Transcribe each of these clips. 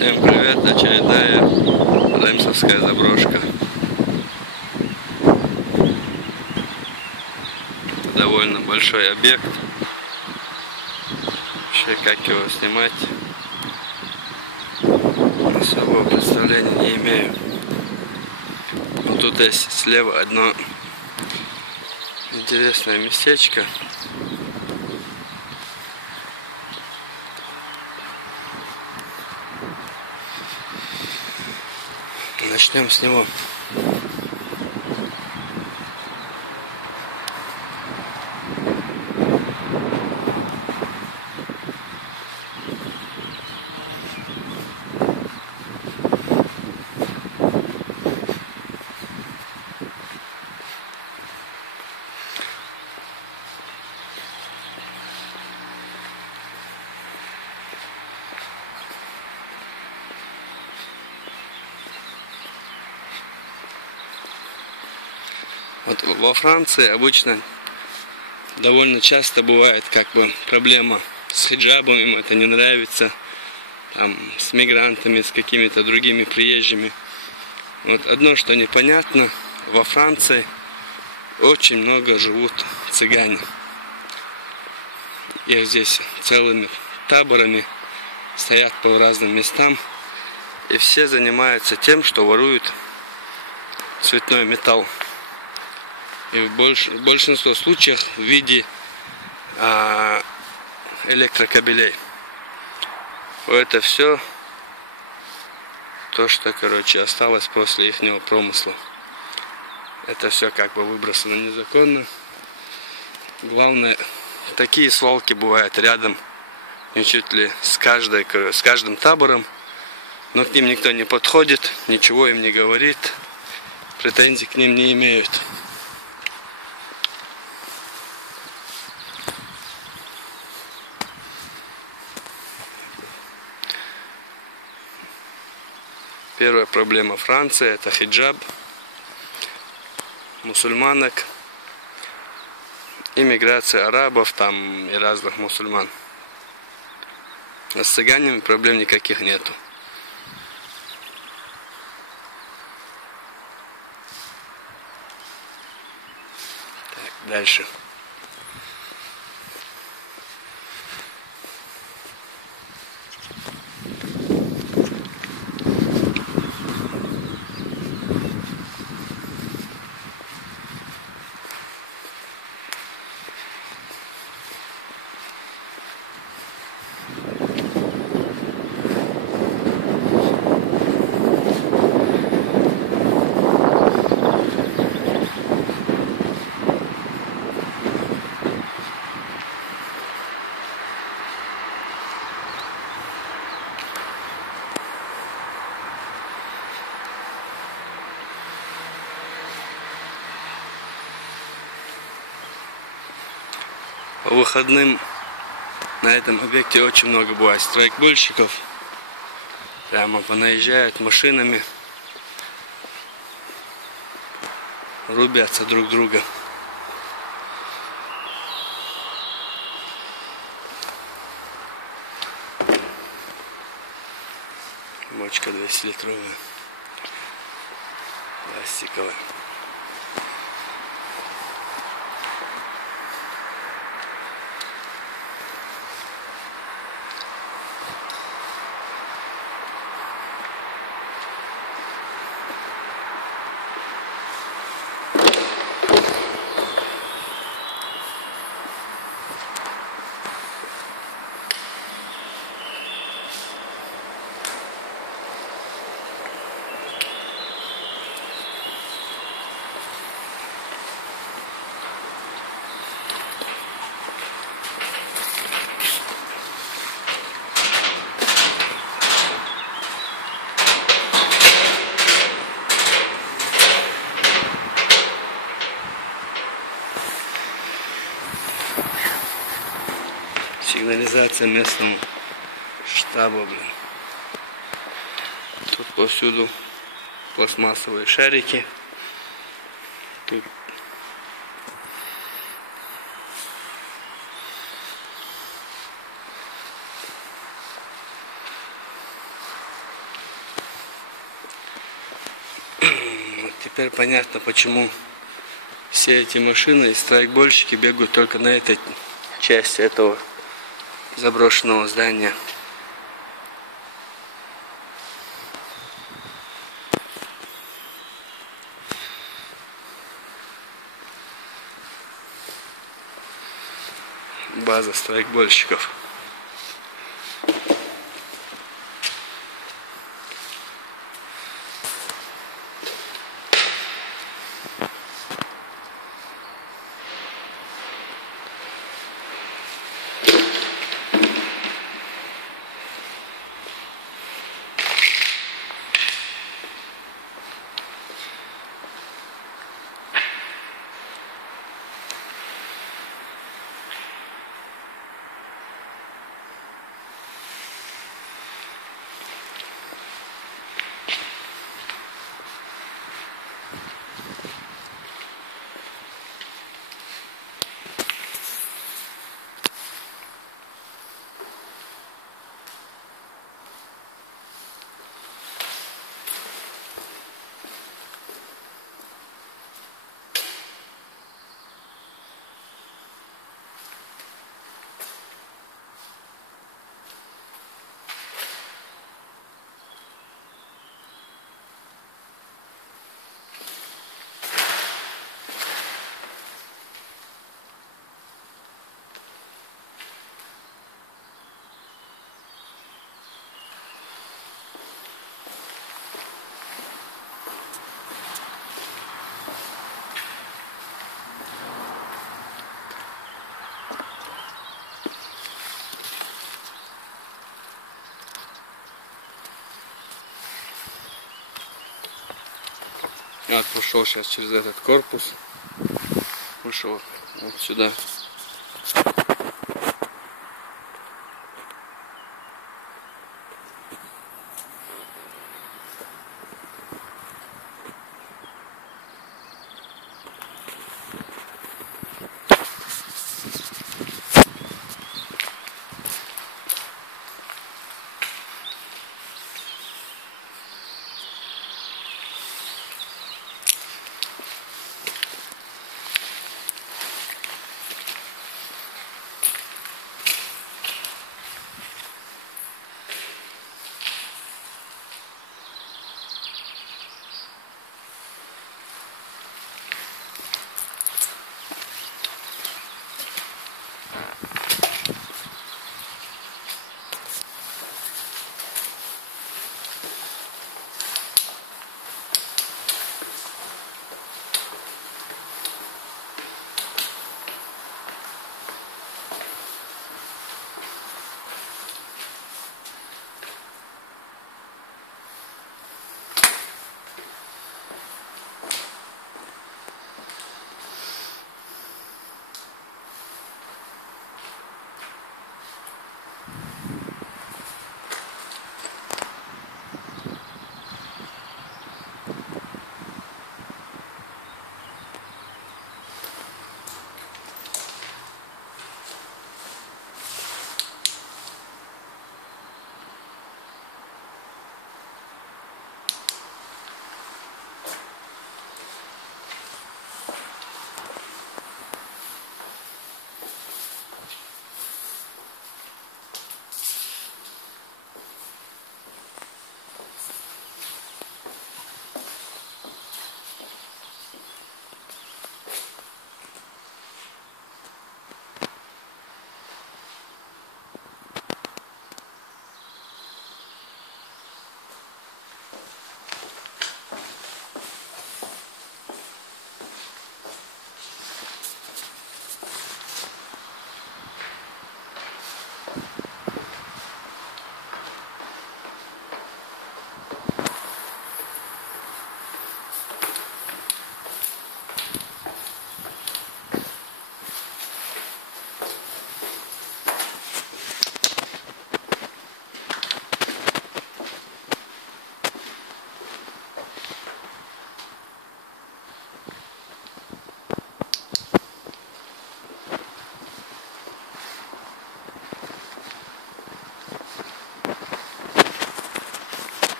Всем привет, очередная ремсовская заброшка. Довольно большой объект. Вообще, как его снимать, особого представления не имею. Но тут есть слева одно интересное местечко. Начнем с него. Вот во Франции обычно довольно часто бывает проблема с хиджабом, им это не нравится, там, с мигрантами, с какими-то другими приезжими. Вот одно, что непонятно, во Франции очень много живут цыгане. Их здесь целыми таборами стоят по разным местам, и все занимаются тем, что воруют цветной металл. И в большинстве случаев в виде электрокабелей. Это все то, что, осталось после ихнего промысла. Это все выбросано незаконно. Главное, такие свалки бывают рядом, чуть ли с каждым табором, но к ним никто не подходит, ничего им не говорит, претензий к ним не имеют. Первая проблема Франции — это хиджаб, мусульманок, иммиграция арабов там и разных мусульман. А с цыганами проблем никаких нету. Так, дальше. По выходным на этом объекте очень много бывает страйкбольщиков. Прямо понаезжают машинами, рубятся друг друга. Бочка 200-литровая, пластиковая. Сигнализация местному штабу, Тут повсюду пластмассовые шарики. Тут теперь понятно, почему все эти машины и страйкбольщики бегают только на этой части этого заброшенного здания. База страйкбольщиков. Вот пошел сейчас через этот корпус, ушел вот сюда.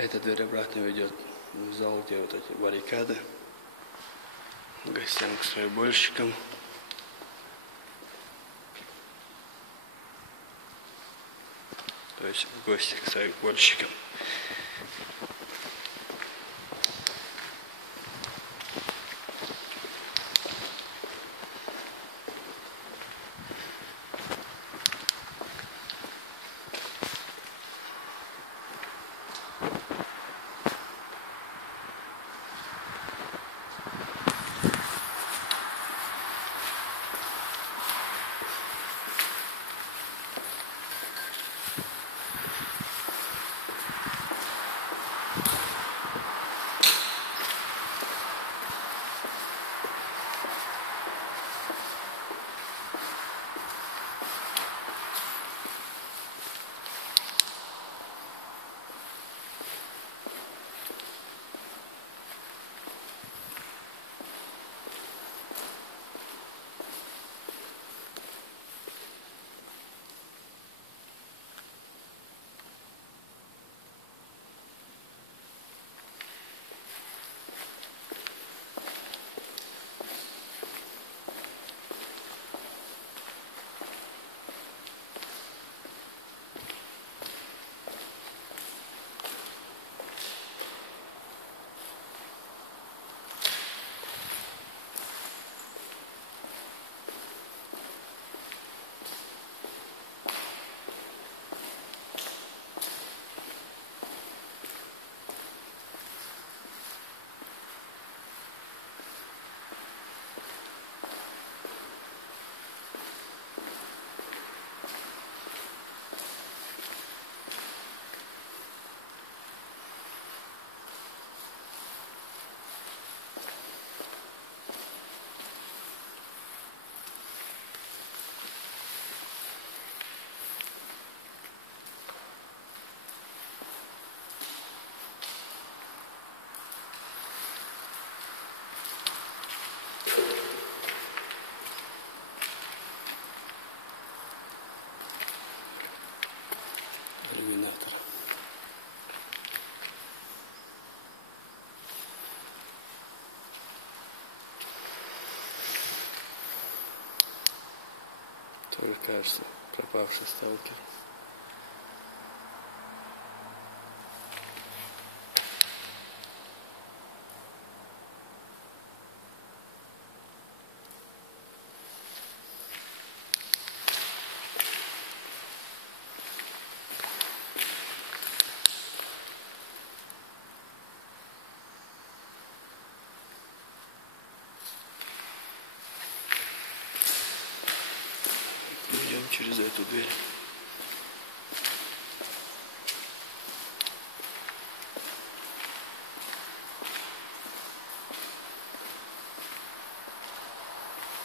Эта дверь обратно ведет в зал, где вот эти баррикады. К гостям, к строебольщикам. То есть в гости к строебольщикам. Иллюминатор. Тоже кажется пропавший сталкер. Идем через эту дверь.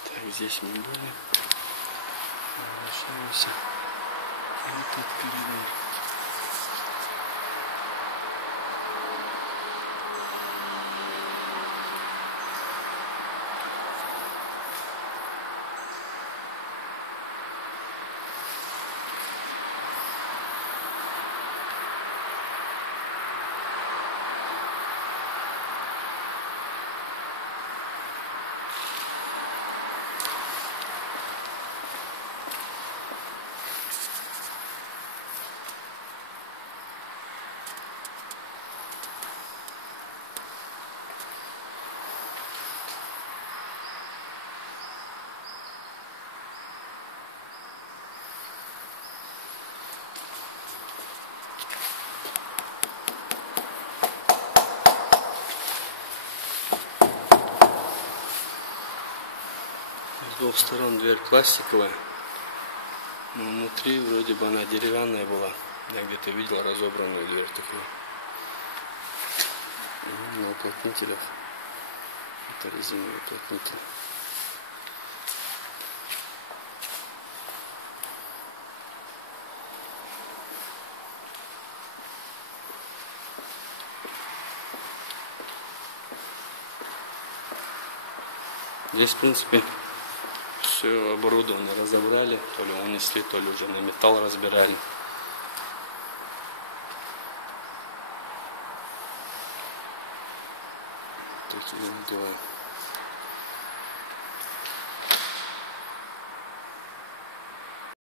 Так, здесь мы были. Возвращаемся. Этот коридор. С двух сторон дверь пластиковая, но внутри вроде бы она деревянная была. Я где-то видел разобранную дверь такую. На уплотнителях. Это резиновый уплотнитель. Здесь, в принципе, все оборудование разобрали, то ли унесли, то ли уже на металл разбирали. такие дела.